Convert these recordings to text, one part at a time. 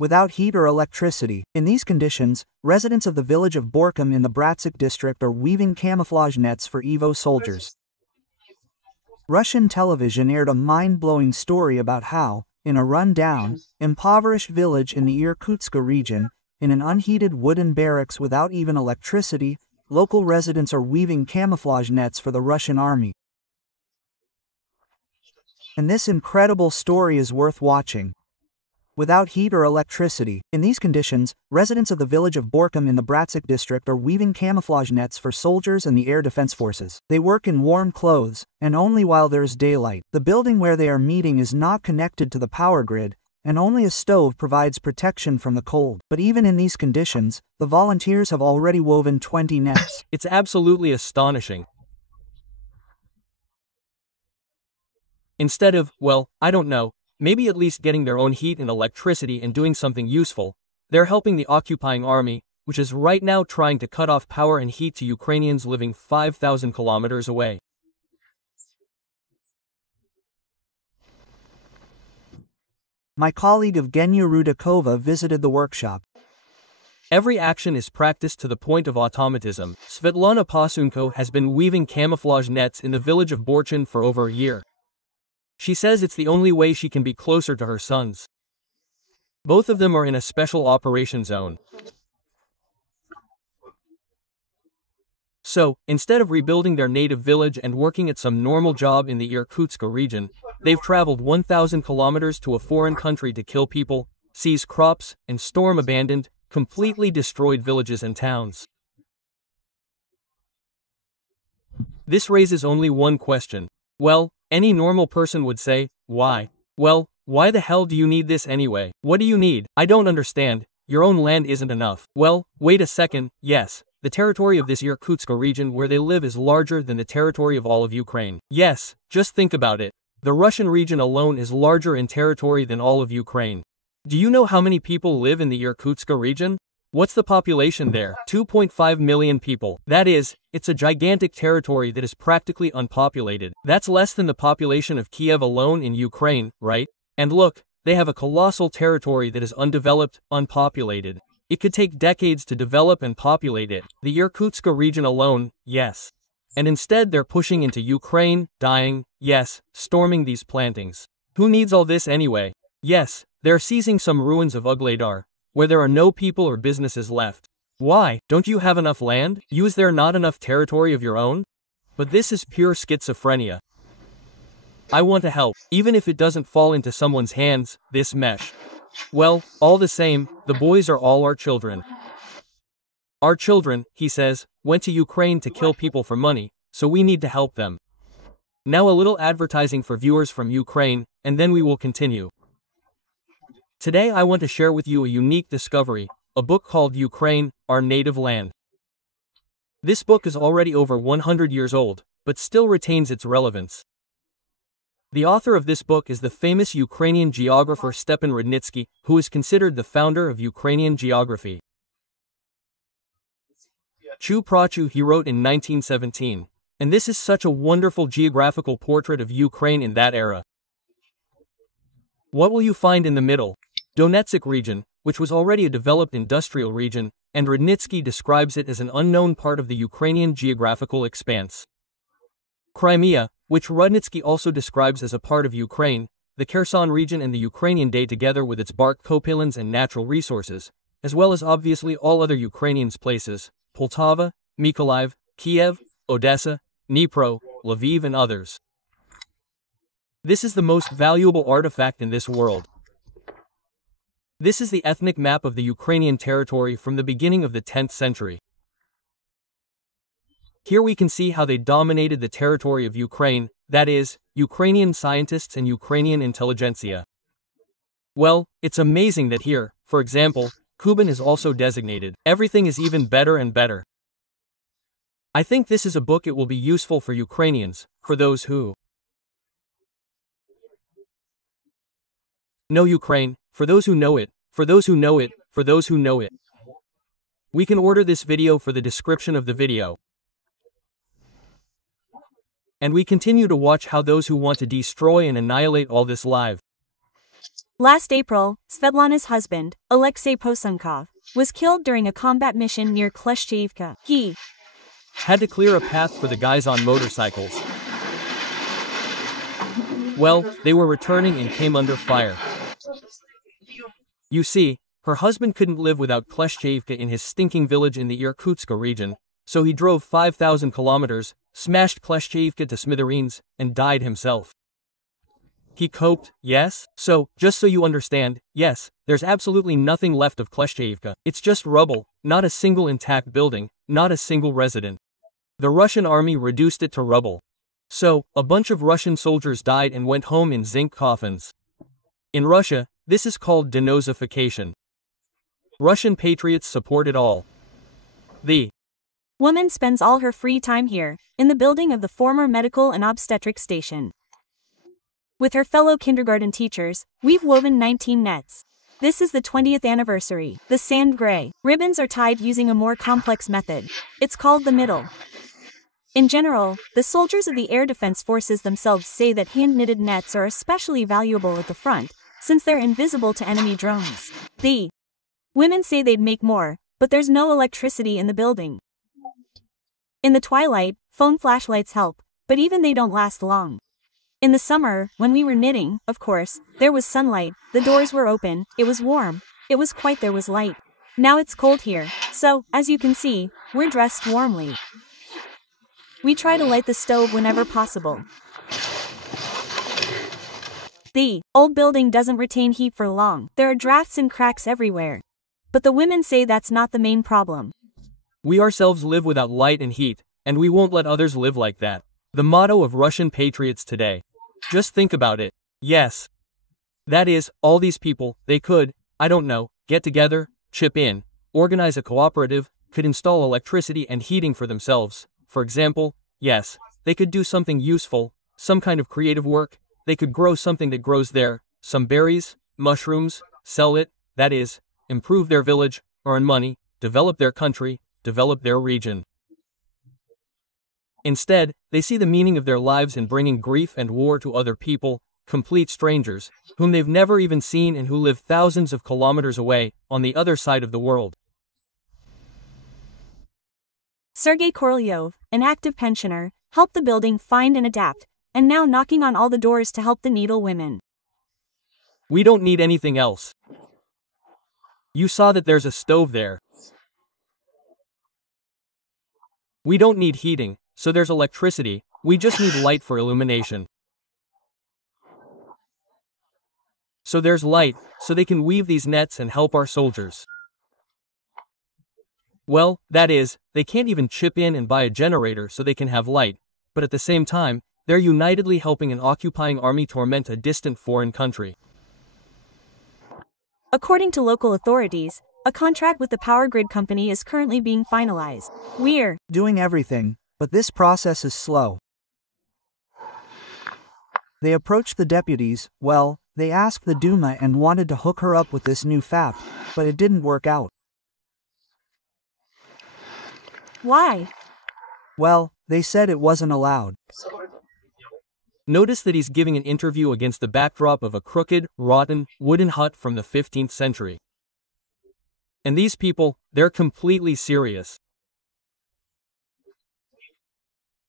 without heat or electricity. In these conditions, residents of the village of Borkum in the Bratsk district are weaving camouflage nets for Evo soldiers. Russian television aired a mind-blowing story about how, in a run-down, impoverished village in the Irkutsk region, in an unheated wooden barracks without even electricity, local residents are weaving camouflage nets for the Russian army. And this incredible story is worth watching. Without heat or electricity, in these conditions, residents of the village of Borkum in the Bratsk district are weaving camouflage nets for soldiers and the air defense forces. They work in warm clothes, and only while there is daylight. The building where they are meeting is not connected to the power grid, and only a stove provides protection from the cold. But even in these conditions, the volunteers have already woven 20 nets. It's absolutely astonishing. Instead of, well, I don't know, maybe at least getting their own heat and electricity and doing something useful, they're helping the occupying army, which is right now trying to cut off power and heat to Ukrainians living 5,000 kilometers away. My colleague Evgenia Rudakova visited the workshop. Every action is practiced to the point of automatism. Svetlana Pasunko has been weaving camouflage nets in the village of Borchin for over a year. She says it's the only way she can be closer to her sons. Both of them are in a special operation zone. So, instead of rebuilding their native village and working at some normal job in the Irkutsk region, they've traveled 1,000 kilometers to a foreign country to kill people, seize crops, and storm abandoned, completely destroyed villages and towns. This raises only one question. Well, any normal person would say, why? Well, why the hell do you need this anyway? What do you need? I don't understand. Your own land isn't enough. Well, wait a second, yes. The territory of this Irkutsk region where they live is larger than the territory of all of Ukraine. Yes, just think about it. The Russian region alone is larger in territory than all of Ukraine. Do you know how many people live in the Irkutsk region? What's the population there? 2.5 million people. That is, it's a gigantic territory that is practically unpopulated. That's less than the population of Kiev alone in Ukraine, right? And look, they have a colossal territory that is undeveloped, unpopulated. It could take decades to develop and populate it. The Irkutsk region alone, yes. And instead they're pushing into Ukraine, dying, yes, storming these plantings. Who needs all this anyway? Yes, they're seizing some ruins of Ugledar, where there are no people or businesses left. Why? Don't you have enough land? Is there not enough territory of your own? But this is pure schizophrenia. I want to help, even if it doesn't fall into someone's hands, this mesh. Well, all the same, the boys are all our children. Our children, he says, went to Ukraine to kill people for money, so we need to help them. Now a little advertising for viewers from Ukraine, and then we will continue. Today I want to share with you a unique discovery, a book called Ukraine, Our Native Land. This book is already over 100 years old, but still retains its relevance. The author of this book is the famous Ukrainian geographer Stepan Rudnitsky, who is considered the founder of Ukrainian geography. Chu Prachu he wrote in 1917, and this is such a wonderful geographical portrait of Ukraine in that era. What will you find in the middle? Donetsk region, which was already a developed industrial region, and Rudnitsky describes it as an unknown part of the Ukrainian geographical expanse. Crimea, which Rudnitsky also describes as a part of Ukraine, the Kherson region and the Ukrainian day together with its bark kopalins and natural resources, as well as obviously all other Ukrainian places, Poltava, Mykolaiv, Kiev, Odessa, Dnipro, Lviv and others. This is the most valuable artifact in this world. This is the ethnic map of the Ukrainian territory from the beginning of the 10th century. Here we can see how they dominated the territory of Ukraine, that is, Ukrainian scientists and Ukrainian intelligentsia. Well, it's amazing that here, for example, Kuban is also designated. Everything is even better and better. I think this is a book it will be useful for Ukrainians, for those who know Ukraine, for those who know it, for those who know it, for those who know it. We can order this video for the description of the video. And we continue to watch how those who want to destroy and annihilate all this live. Last April, Svetlana's husband, Alexei Posunkov, was killed during a combat mission near Kleshchevka. He had to clear a path for the guys on motorcycles. Well, they were returning and came under fire. You see, her husband couldn't live without Kleshchevka in his stinking village in the Irkutsk region, so he drove 5,000 kilometers, smashed Kleshchevka to smithereens, and died himself. He coped, yes? So, just so you understand, yes, there's absolutely nothing left of Kleshchevka. It's just rubble, not a single intact building, not a single resident. The Russian army reduced it to rubble. So, a bunch of Russian soldiers died and went home in zinc coffins. In Russia, this is called denazification. Russian patriots support it all. The woman spends all her free time here, in the building of the former medical and obstetric station. With her fellow kindergarten teachers, we've woven 19 nets. This is the 20th anniversary. The sand gray ribbons are tied using a more complex method. It's called the middle. In general, the soldiers of the air defense forces themselves say that hand-knitted nets are especially valuable at the front, since they're invisible to enemy drones. The women say they'd make more, but there's no electricity in the building. In the twilight, phone flashlights help, but even they don't last long. In the summer, when we were knitting, of course, there was sunlight, the doors were open, it was warm, there was light. Now it's cold here, so, as you can see, we're dressed warmly. We try to light the stove whenever possible. The old building doesn't retain heat for long. There are drafts and cracks everywhere. But the women say that's not the main problem. We ourselves live without light and heat, and we won't let others live like that. The motto of Russian patriots today. Just think about it. Yes. That is, all these people, they could, I don't know, get together, chip in, organize a cooperative, could install electricity and heating for themselves. For example, yes, they could do something useful, some kind of creative work, they could grow something that grows there, some berries, mushrooms, sell it, that is, improve their village, earn money, develop their country, develop their region. Instead, they see the meaning of their lives in bringing grief and war to other people, complete strangers, whom they've never even seen and who live thousands of kilometers away, on the other side of the world. Sergei Korolyov, an active pensioner, helped the building find and adapt, and now knocking on all the doors to help the needle women. We don't need anything else. You saw that there's a stove there. We don't need heating, so there's electricity, we just need light for illumination. So there's light, so they can weave these nets and help our soldiers. Well, that is, they can't even chip in and buy a generator so they can have light, but at the same time, they're unitedly helping an occupying army torment a distant foreign country. According to local authorities, a contract with the power grid company is currently being finalized. We're doing everything, but this process is slow. They approached the deputies, well, they asked the Duma and wanted to hook her up with this new FAP, but it didn't work out. Why? Well, they said it wasn't allowed. Notice that he's giving an interview against the backdrop of a crooked, rotten, wooden hut from the 15th century. And these people, they're completely serious.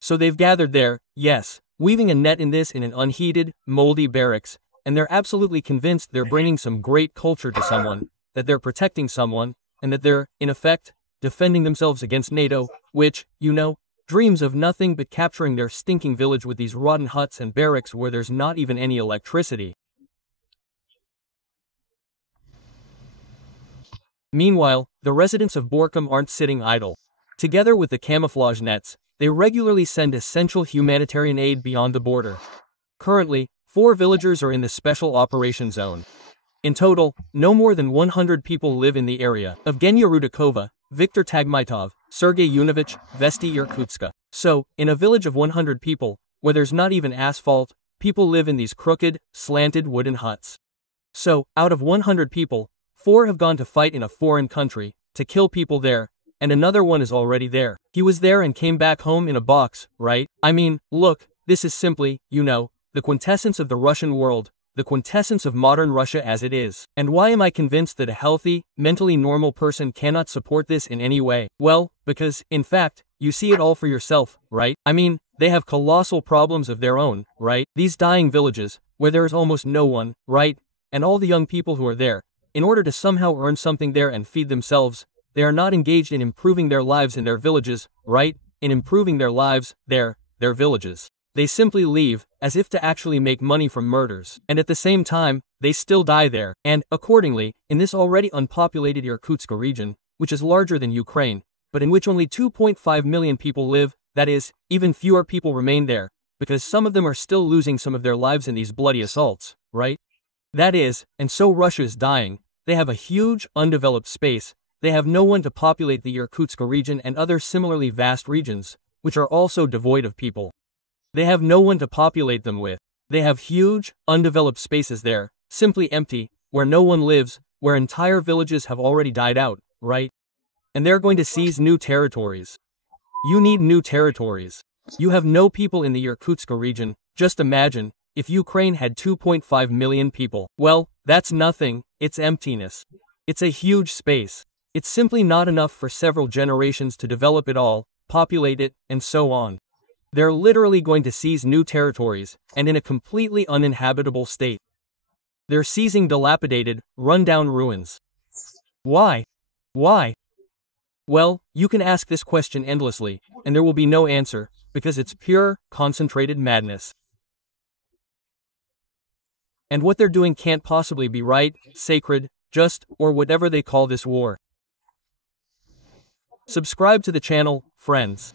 So they've gathered there, yes, weaving a net in an unheated, moldy barracks, and they're absolutely convinced they're bringing some great culture to someone, that they're protecting someone, and that they're, in effect, defending themselves against NATO, which, you know, dreams of nothing but capturing their stinking village with these rotten huts and barracks where there's not even any electricity. Meanwhile, the residents of Borkum aren't sitting idle. Together with the camouflage nets, they regularly send essential humanitarian aid beyond the border. Currently, 4 villagers are in the Special Operations Zone. In total, no more than 100 people live in the area. Evgenia Rudakova, Viktor Tagmaitov, Sergei Yunovich, Vesti Irkutska. So, in a village of 100 people, where there's not even asphalt, people live in these crooked, slanted wooden huts. So, out of 100 people, 4 have gone to fight in a foreign country, to kill people there, and another one is already there. He was there and came back home in a box, right? I mean, look, this is simply, you know, the quintessence of the Russian world, the quintessence of modern Russia as it is. And why am I convinced that a healthy, mentally normal person cannot support this in any way? Well, because, in fact, you see it all for yourself, right? I mean, they have colossal problems of their own, right? These dying villages, where there is almost no one, right? And all the young people who are there, in order to somehow earn something there and feed themselves, they are not engaged in improving their lives in their villages, right? In improving their lives, their villages. They simply leave, as if to actually make money from murders. And at the same time, they still die there. And, accordingly, in this already unpopulated Irkutsk region, which is larger than Ukraine, but in which only 2.5 million people live, that is, even fewer people remain there, because some of them are still losing some of their lives in these bloody assaults, right? That is, and so Russia is dying. They have a huge, undeveloped space. They have no one to populate the Irkutsk region and other similarly vast regions, which are also devoid of people. They have no one to populate them with. They have huge, undeveloped spaces there, simply empty, where no one lives, where entire villages have already died out, right? And they're going to seize new territories. You need new territories. You have no people in the Irkutsk region. Just imagine, if Ukraine had 2.5 million people. Well, that's nothing, it's emptiness. It's a huge space. It's simply not enough for several generations to develop it all, populate it, and so on. They're literally going to seize new territories, and in a completely uninhabitable state. They're seizing dilapidated, run-down ruins. Why? Why? Well, you can ask this question endlessly, and there will be no answer, because it's pure, concentrated madness. And what they're doing can't possibly be right, sacred, just, or whatever they call this war. Subscribe to the channel, friends.